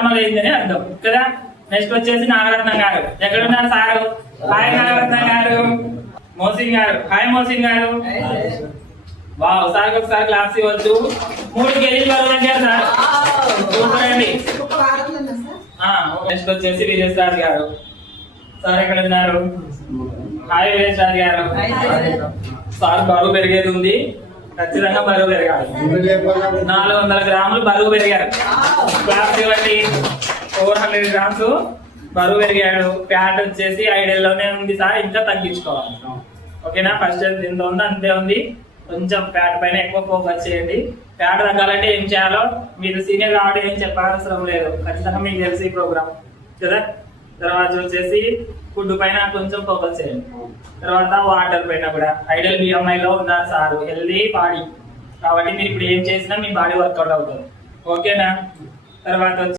Normal అయిందని అర్థం కదా. నెక్స్ట్ వచ్చేసి నాగరత్నం గారు. ఎక్కడున్నారు సారు? హాయ్ నాగరత్నం గారు. మోసిన్ గారు. హాయ్ మోసిన్ గారు. వావ్, సార్ ఒకసారి క్లాస్ ఇవ్వచ్చు. 3 కేజీలు బరువు తగ్గారు సార్. సూపర్ అండి. నెక్స్ట్ వచ్చేసి వీరేష్ రాజ్ గారు. సార్ ఎక్కడ ఉన్నారు? హాయ్ వీరేష్ రాజ్ గారు. సార్ బరువు పెరిగేది ఉంది, ఖచ్చితంగా బరువు పెరగాలి. 400 గ్రాములు బరువు పెరిగారు. క్లాస్ ఇవ్వండి. 400 గ్రామ్స్ బరువు పెరిగాడు. ఫ్యాట్ వచ్చేసి ఐడియల్లోనే ఉంది సార్, ఇంకా తగ్గించుకోవాలి. ఓకేనా? ఫస్ట్ ఎంత ఉందో అంతే ఉంది. కొంచెం ఫ్యాట్ పైన ఎక్కువ ఫోకస్ చేయండి. ఫ్యాట్ తగ్గాలంటే ఏం చేయాలో మీరు సీనియర్ కాబట్టి ఏం చెప్పాల్సిన లేదు, ఖచ్చితంగా మీకు తెలిసి ఈ ప్రోగ్రామ్ కదా. తర్వాత వచ్చేసి ఫుడ్ పైన కొంచెం ఫోకస్ చేయండి. తర్వాత వాటర్ పైన కూడా. ఐడియల్ BMI లో ఉన్నారు సార్, హెల్దీ బాడీ కాబట్టి మీరు ఇప్పుడు ఏం చేసినా మీ బాడీ వర్కౌట్ అవుతుంది. ఓకేనా? తర్వాత